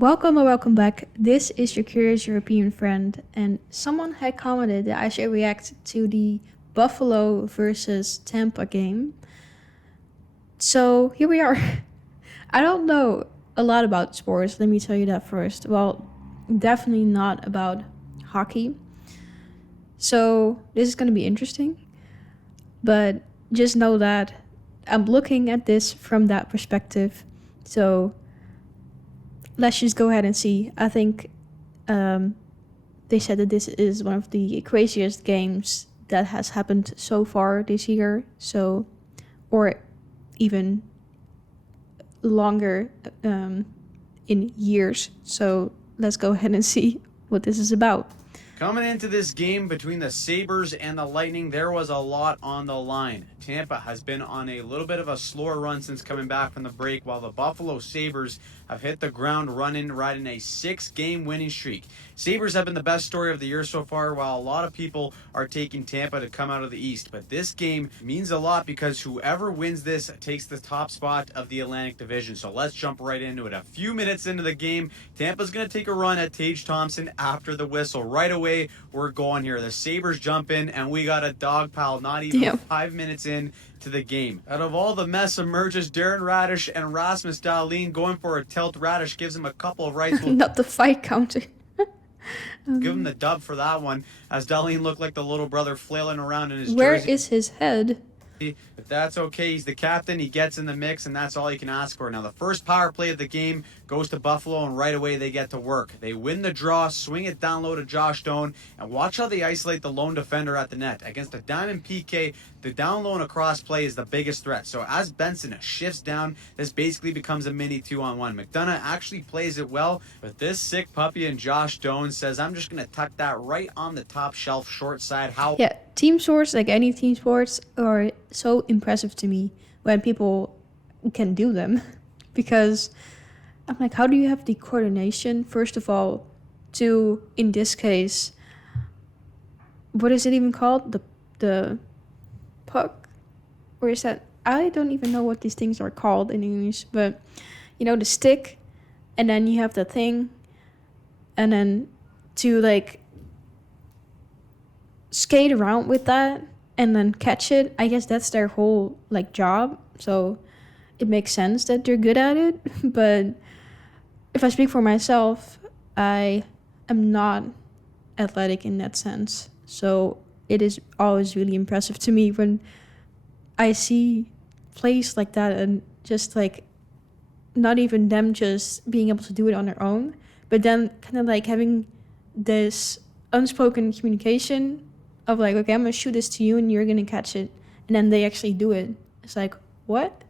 Welcome or welcome back. This is your curious European friend, and someone had commented that I should react to the Buffalo versus Tampa game. So here we are. I don't know a lot about sports, let me tell you that first. Well, definitely not about hockey. So this is going to be interesting, but just know that I'm looking at this from that perspective. So let's just go ahead and see. I think they said that this is one of the craziest games that has happened so far this year. So, or even longer in years. So let's go ahead and see what this is about. Coming into this game between the Sabres and the Lightning, there was a lot on the line. Tampa has been on a little bit of a slower run since coming back from the break, while the Buffalo Sabres have hit the ground running, riding a 6-game winning streak. Sabres have been the best story of the year so far, while a lot of people are taking Tampa to come out of the East. But this game means a lot because whoever wins this takes the top spot of the Atlantic Division. So let's jump right into it. A few minutes into the game, Tampa's going to take a run at Tage Thompson after the whistle. Right away, we're going here. The Sabres jump in, and we got a dog pile not even 5 minutes in to the game. Out of all the mess emerges Darren Radish and Rasmus Dahlin going for a tilt. Radish gives him a couple of rights. Not the fight counter. Give him the dub for that one, as Dahlin looked like the little brother flailing around in his Where jersey. is his head? But that's okay. He's the captain. He gets in the mix, and that's all you can ask for. Now, the first power play of the game goes to Buffalo, and right away they get to work. They win the draw, swing it down low to Josh Doan, and watch how they isolate the lone defender at the net. Against a diamond PK, the down low and across play is the biggest threat. So as Benson shifts down, this basically becomes a mini 2-on-1. McDonough actually plays it well, but this sick puppy and Josh Doan says, I'm just going to tuck that right on the top shelf short side. Yeah, team sports, like any team sports, are so impressive to me when people can do them. Because I'm like, how do you have the coordination, first of all, to, in this case, what is it even called? The puck? Or is that, I don't even know what these things are called in English, but, you know, the stick, and then you have the thing, and then to, like, skate around with that and then catch it. I guess that's their whole, like, job. So it makes sense that they're good at it. But if I speak for myself, I am not athletic in that sense. So it is always really impressive to me when I see plays like that, and just like not even them just being able to do it on their own, but then kind of like having this unspoken communication of like, okay, I'm gonna shoot this to you and you're gonna catch it, and then they actually do it. It's like, what?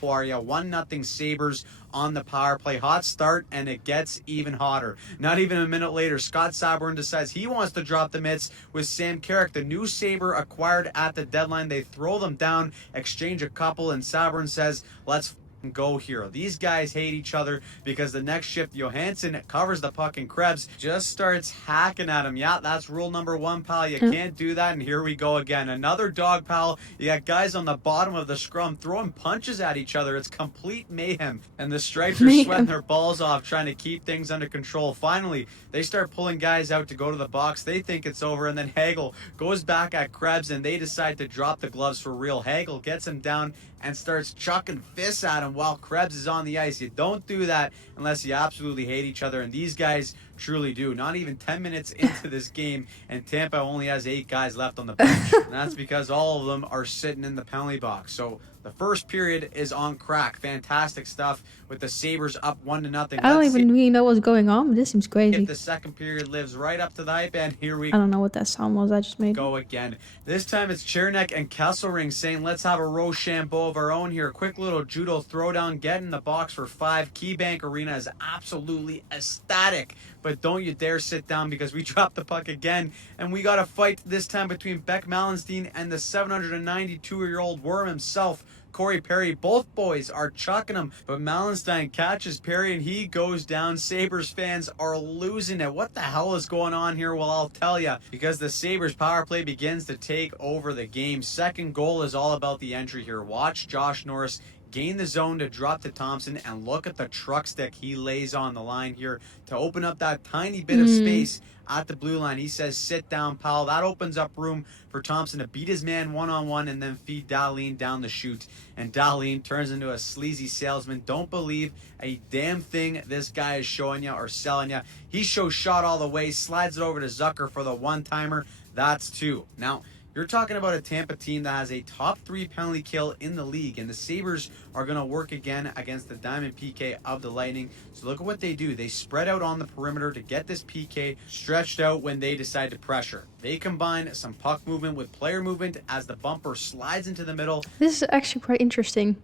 Area 1-0 Sabres on the power play. Hot start, and it gets even hotter. Not even a minute later, Scott Sabourin decides he wants to drop the mitts with Sam Carrick, the new Sabre acquired at the deadline. They throw them down, exchange a couple, and Sabourin says, let's go here. These guys hate each other because the next shift, Johansson covers the puck and Krebs just starts hacking at him. Yeah, that's rule number 1, pal. You can't do that, and here we go again. Another dog pal. You got guys on the bottom of the scrum throwing punches at each other. It's complete mayhem, and the Stripes are sweating their balls off trying to keep things under control. Finally, they start pulling guys out to go to the box. They think it's over, and then Hagel goes back at Krebs, and they decide to drop the gloves for real. Hagel gets him down and starts chucking fists at him while Krebs is on the ice. You don't do that unless you absolutely hate each other, and these guys truly do. Not even 10 minutes into this game, and Tampa only has 8 guys left on the bench, and that's because all of them are sitting in the penalty box. So the first period is on crack. Fantastic stuff with the Sabres up 1-0. I don't even really know what's going on, but this seems crazy. If the second period lives right up to the hype, and here we I don't know what that sound was I just made. go again. This time it's Chernak and Kesselring saying, let's have a Rochambeau of our own here. Quick little judo throwdown, get in the box for 5. KeyBank Arena is absolutely ecstatic, but don't you dare sit down because we dropped the puck again, and we got a fight this time between Beck Mallenstein and the 792-year-old worm himself, Corey Perry. Both boys are chucking him, but Mallenstein catches Perry and he goes down. Sabres fans are losing it. What the hell is going on here? Well, I'll tell you, because the Sabres power play begins to take over the game. Second goal is all about the entry here. Watch Josh Norris gain the zone to drop to Thompson, and look at the truck stick he lays on the line here to open up that tiny bit of space at the blue line. He says, sit down, pal. That opens up room for Thompson to beat his man one-on-one and then feed Dahlin down the chute. And Dahlin turns into a sleazy salesman. Don't believe a damn thing this guy is showing you or selling you. He shows shot all the way, slides it over to Zucker for the one-timer. That's two. Now, you're talking about a Tampa team that has a top 3 penalty kill in the league, and the Sabres are going to work again against the Diamond PK of the Lightning. So look at what they do. They spread out on the perimeter to get this PK stretched out when they decide to pressure. They combine some puck movement with player movement as the bumper slides into the middle. This is actually quite interesting.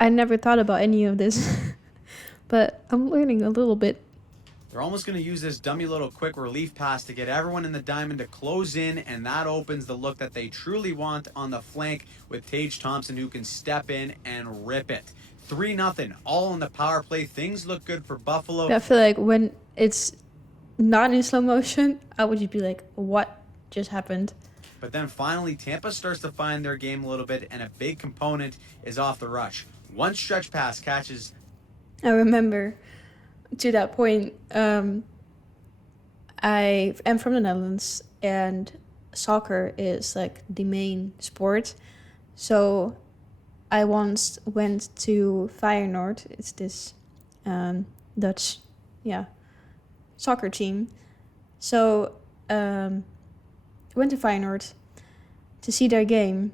I never thought about any of this, but I'm learning a little bit. They're almost going to use this dummy little quick relief pass to get everyone in the diamond to close in, and that opens the look that they truly want on the flank with Tage Thompson, who can step in and rip it. 3-0, all on the power play. Things look good for Buffalo. I feel like when it's not in slow motion, I would just be like, what just happened? But then finally, Tampa starts to find their game a little bit, and a big component is off the rush. One stretch pass catches. I remember to that point, I am from the Netherlands, and soccer is like the main sport. So I once went to Feyenoord. It's this Dutch, soccer team. So I went to Feyenoord to see their game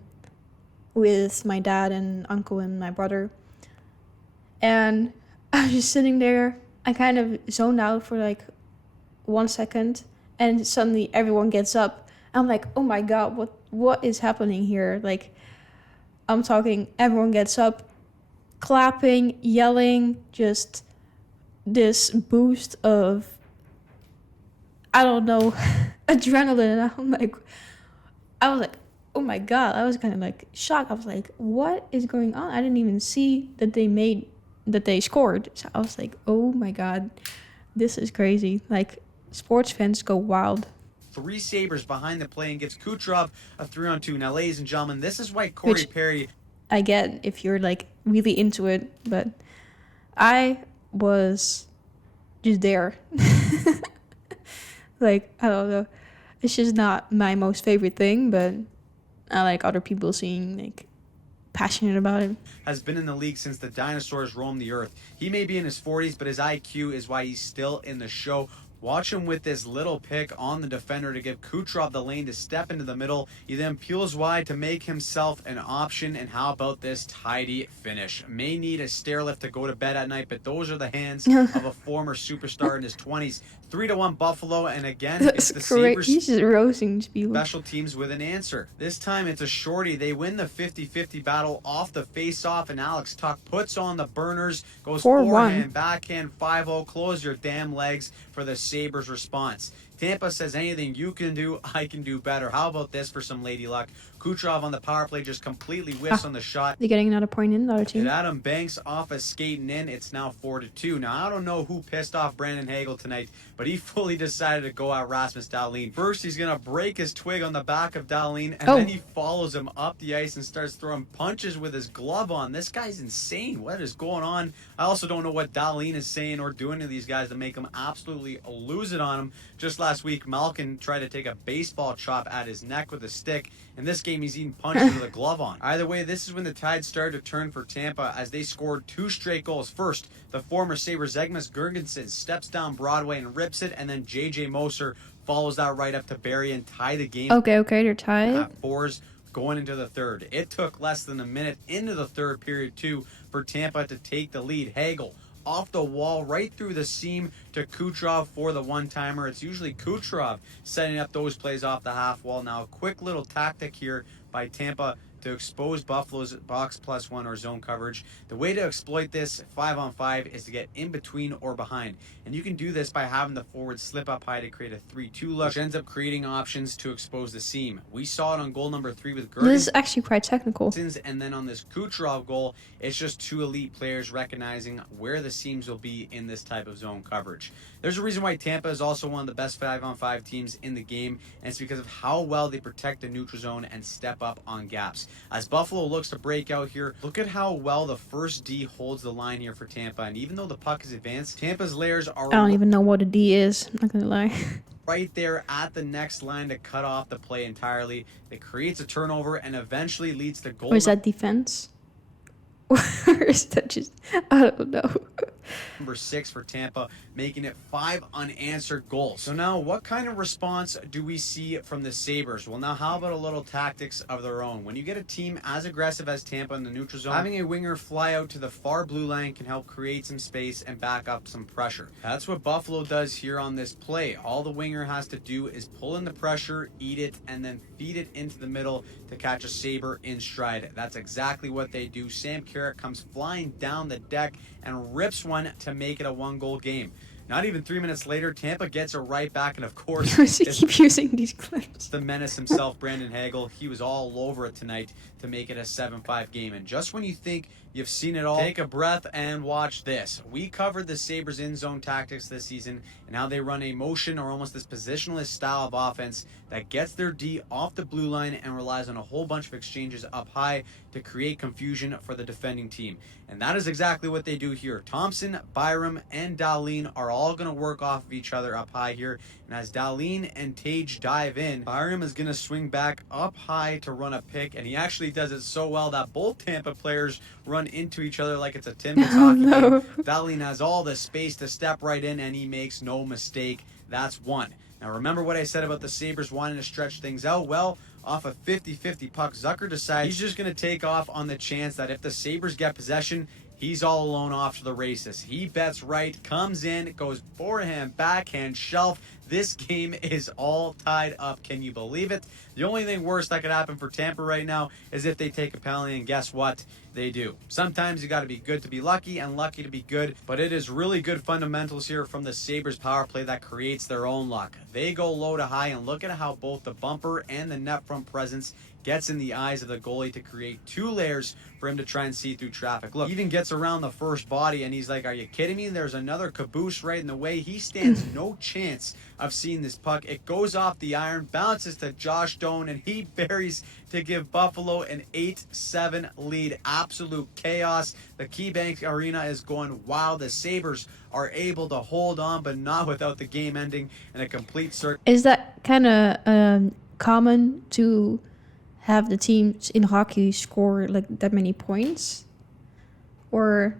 with my dad and uncle and my brother. And I was just sitting there. I kind of zoned out for like 1 second, and suddenly everyone gets up. I'm like, oh my God, what is happening here? Like, I'm talking, everyone gets up, clapping, yelling, just this boost of, I don't know, adrenaline. I was like, oh my God. I was kind of like shocked. I was like, what is going on? I didn't even see that they scored. So I was like, oh my God, this is crazy. Like, sports fans go wild. 3 Sabres behind the play and gives Kucherov a 3-on-2. Now, ladies and gentlemen, this is why Corey Perry... I get if you're like really into it, but I was just there. Like, I don't know. It's just not my most favorite thing, but I like other people seeing like passionate about it. Has been in the league since the dinosaurs roamed the earth. He may be in his 40s, but his IQ is why he's still in the show. Watch him with this little pick on the defender to give Kucherov the lane to step into the middle. He then peels wide to make himself an option. And how about this tidy finish? May need a stair lift to go to bed at night, but those are the hands of a former superstar in his 20s. 3-1 Buffalo, and again, it's the Sabres. He's just roasting people. Special teams with an answer. This time it's a shorty. They win the 50-50 battle off the face-off, and Alex Tuck puts on the burners, goes 4-1. forehand, backhand, 5-0. Close your damn legs for the Sabres response. Tampa says anything you can do, I can do better. How about this for some lady luck? Kucherov on the power play just completely whiffs on the shot. They're getting another point in, the other team. And Adam Banks off a skating in. It's now 4-2. Now, I don't know who pissed off Brandon Hagel tonight, but he fully decided to go at Rasmus Dahlin. First, he's going to break his twig on the back of Dahlin, and then he follows him up the ice and starts throwing punches with his glove on. This guy's insane. What is going on? I also don't know what Dahlin is saying or doing to these guys to make them absolutely lose it on him. Just last week, Malkin tried to take a baseball chop at his neck with a stick. In this game, he's eating punches with a glove on. Either way, this is when the tide started to turn for Tampa as they scored 2 straight goals. First, the former Sabres Zegmas Girgensson steps down Broadway and rips it, and then J.J. Moser follows that right up to bury and tie the game. Okay, they're tied. At 4s going into the third. It took less than a minute into the third period, too, for Tampa to take the lead. Hagel off the wall, right through the seam to Kucherov for the one-timer. It's usually Kucherov setting up those plays off the half wall. Now, a quick little tactic here by Tampa to expose Buffalo's box +1 or zone coverage. The way to exploit this 5-on-5 is to get in between or behind. And you can do this by having the forward slip up high to create a 3-2 look, which ends up creating options to expose the seam. We saw it on goal number 3 with Gergen. This is actually quite technical. And then on this Kucherov goal, it's just 2 elite players recognizing where the seams will be in this type of zone coverage. There's a reason why Tampa is also one of the best 5-on-5 teams in the game, and it's because of how well they protect the neutral zone and step up on gaps. As Buffalo looks to break out here, look at how well the first D holds the line here for Tampa. And even though the puck is advanced, Tampa's layers are I don't even know what a D is. I'm not gonna lie. right there at the next line to cut off the play entirely. It creates a turnover and eventually leads to goal. Or is that defense? Or is that just, I don't know. Number 6 for Tampa, making it 5 unanswered goals. So now, what kind of response do we see from the Sabres? Well, now how about a little tactics of their own? When you get a team as aggressive as Tampa in the neutral zone, having a winger fly out to the far blue line can help create some space and back up some pressure. That's what Buffalo does here on this play. All the winger has to do is pull in the pressure, eat it, and then feed it into the middle to catch a Sabre in stride. That's exactly what they do. Sam Carrick comes flying down the deck and rips one to make it a 1-goal game. Not even 3 minutes later, Tampa gets it right back, and of course, He keep using these clips. the menace himself, Brandon Hagel. He was all over it tonight to make it a 7-5 game. And just when you think you've seen it all, take a breath and watch this. We covered the Sabres in-zone tactics this season and how they run a motion or almost this positionless style of offense that gets their D off the blue line and relies on a whole bunch of exchanges up high to create confusion for the defending team. And that is exactly what they do here. Thompson, Byram, and Dahlin are all going to work off of each other up high here. And as Dahlin and Tage dive in, Byram is going to swing back up high to run a pick. And he actually does it so well that both Tampa players run into each other like it's a Timbits hockey game. Dahlin has all the space to step right in, and he makes no mistake. That's one. Now remember what I said about the Sabres wanting to stretch things out? Well, off a 50-50 puck, Zucker decides he's just going to take off on the chance that if the Sabres get possession, he's all alone off to the races. He bets right, comes in, goes forehand, backhand, shelf. This game is all tied up. Can you believe it? The only thing worse that could happen for Tampa right now is if they take a penalty, and guess what? They do. Sometimes you got to be good to be lucky and lucky to be good, but it is really good fundamentals here from the Sabres power play that creates their own luck. They go low to high, and look at how both the bumper and the net front presence gets in the eyes of the goalie to create 2 layers for him to try and see through traffic. Look, he even gets around the first body, and he's like, are you kidding me? There's another caboose right in the way. He stands no chance of seeing this puck. It goes off the iron, bounces to Josh Doan, and he buries to give Buffalo an 8-7 lead. Absolute chaos. The KeyBank Arena is going wild. The Sabres are able to hold on, but not without the game ending in a complete circle. Is that kind of common to have the teams in hockey score like that many points? Or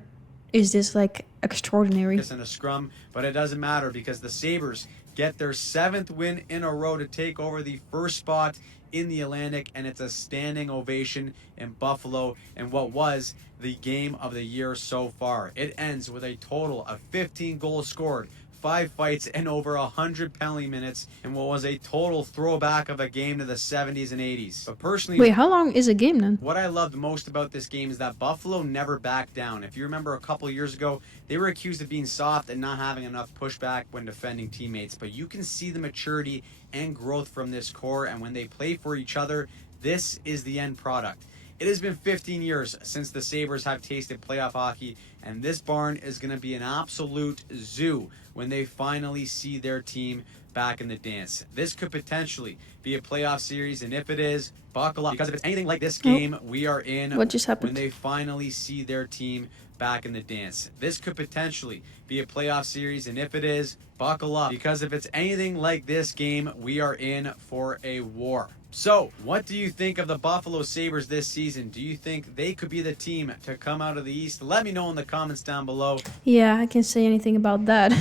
is this like extraordinary? In a scrum, but it doesn't matter because the Sabres get their 7th win in a row to take over the first spot in the Atlantic, and it's a standing ovation in Buffalo in what was the game of the year so far. It ends with a total of 15 goals scored, 5 fights, and over 100 penalty minutes in what was a total throwback of a game to the 70s and 80s. But personally, Wait, how long is a game then? what I loved most about this game is that Buffalo never backed down. If you remember a couple years ago, they were accused of being soft and not having enough pushback when defending teammates. But you can see the maturity and growth from this core, and when they play for each other, this is the end product. It has been 15 years since the Sabres have tasted playoff hockey, and this barn is going to be an absolute zoo when they finally see their team back in the dance. This could potentially be a playoff series, and if it is, buckle up. Because if it's anything like this game, we are in What just happened? when they finally see their team back in the dance. This could potentially be a playoff series, and if it is, buckle up. Because if it's anything like this game, we are in for a war. So, what do you think of the Buffalo Sabres this season? Do you think they could be the team to come out of the East? Let me know in the comments down below. Yeah, I can't say anything about that.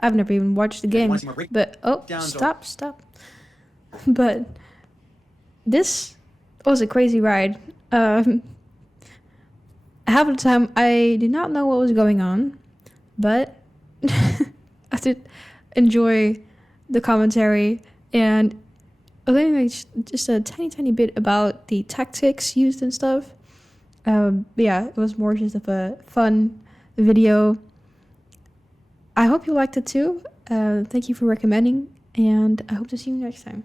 I've never even watched the game. But, stop. But this was a crazy ride. Half of the time, I did not know what was going on. But I did enjoy the commentary, and I think just a tiny bit about the tactics used and stuff. But yeah, it was more just of a fun video. I hope you liked it too. Thank you for recommending, and I hope to see you next time.